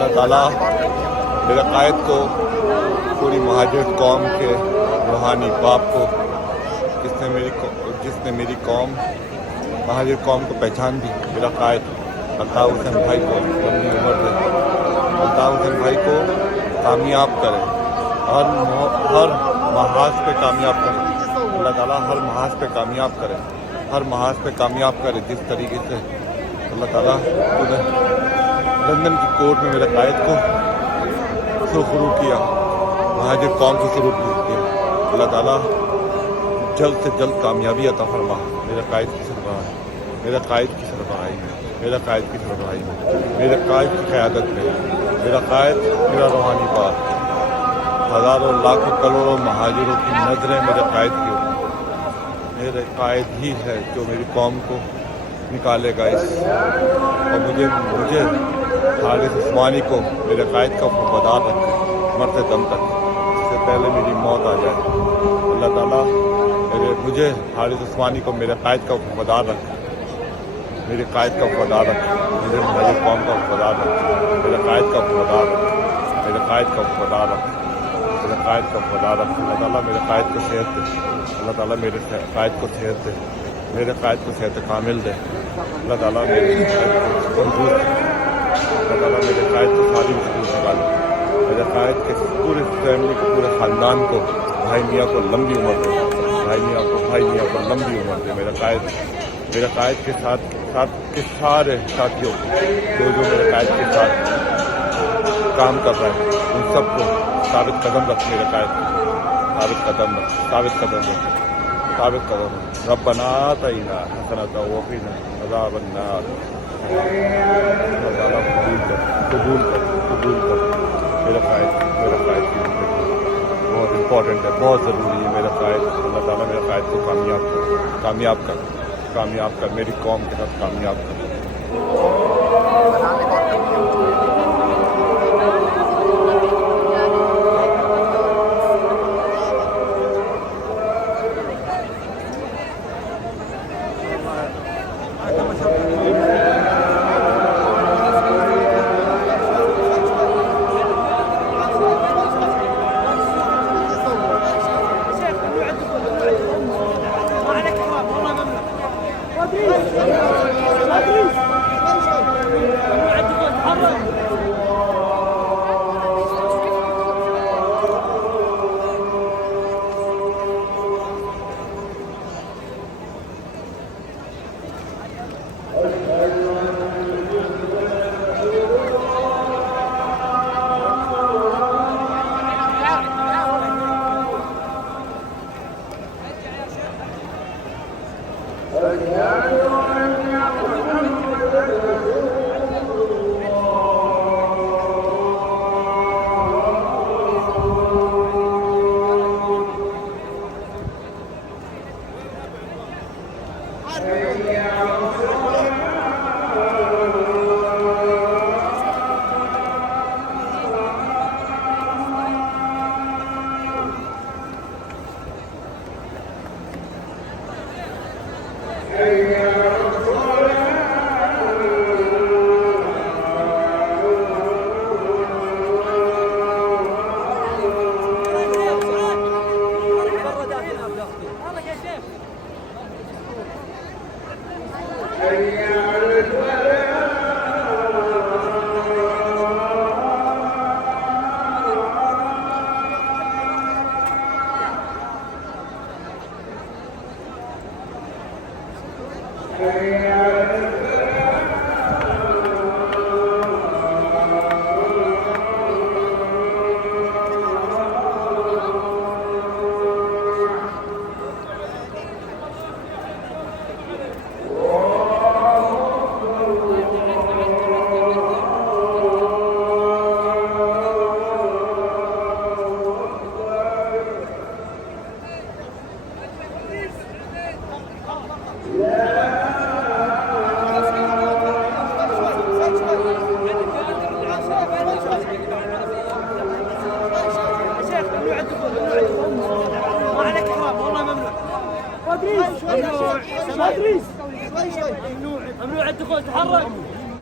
اللہ تعالیٰ میرے قائد کو، پوری مہاجر قوم کے روحانی باپ کو، جس نے میری قوم مہاجر قوم کو پہچان دی، میرا قائد الطاف حسین بھائی کو لمبی عمر دے، الطاف حسین بھائی کو کامیاب کرے، ہر محاذ پہ کامیاب کرے، اللہ تعالیٰ ہر محاذ پہ کامیاب کرے، ہر محاذ پہ کامیاب کرے. جس طریقے سے اللہ تعالیٰ لندن کی کورٹ میں میرے قائد کو شروع کیا، مہاجر قوم کو شروع کیا، اللہ تعالیٰ جلد سے جلد کامیابی عطا فرما. میرے قائد کی سربراہی، میرے قائد کی سربراہی میں، میرے قائد کی سربراہی میں، میرے قائد کی قیادت میں. میرا قائد میرا روحانی باپ، ہزاروں لاکھوں کروڑوں مہاجروں کی نظریں میرے قائد کی ہوتی. میرے قائد ہی ہے جو میری قوم کو نکالے گا اس، اور مجھے حارث عثمانی کو میرے قائد کا وفادار رکھے مرتے دم تک، اس سے پہلے میری موت آ جائے. اللہ تعالیٰ مجھے حارث عثمانی کو میرے قائد کا وفادار رکھے، میرے قائد کا وفادار رکھے، مجھے مہاجر قوم کا وفادار رکھے، میرے قائد کا وفادار رکھے، میرے قائد کا وفادار رکھے، میرے قائد کا وفادار رکھے. اللہ تعالیٰ میرے قائد کو صحت دے، اللہ تعالیٰ میرے قائد کو صحت دے، میرے قائد کو صحت کامل دے. اللہ تعالیٰ میرے قائد کو تندرست، اللہ تعالیٰ میرے قائد کو ساری مشکل نکالے، میرے قائد کے پورے فیملی کو، پورے خاندان کو، بھائی میاں کو لمبی عمر دے، بھائی میاں کو لمبی عمر دے. میرے قائد کے ساتھ کے سارے ساتھیوں کو جو میرے قائد کے ساتھ کام کر رہے ہیں، ان سب کو ثابت قدم رکھ. میرے قائد کو ثابت قدم رکھ، ثابت قدم رکھ، ثابت قدم رکھ. ربنا آتنا حسنۃ وقنا عذاب النار. اللہ تعالیٰ قبول کر میرے قائد کی زندگی بہت امپورٹنٹ ہے، بہت ضروری ہے. میرا قائد، اللہ تعالیٰ میرے قائد کو کامیاب کر، میری قوم کے ساتھ کامیاب کر. ممنوع الدخول، تحرك.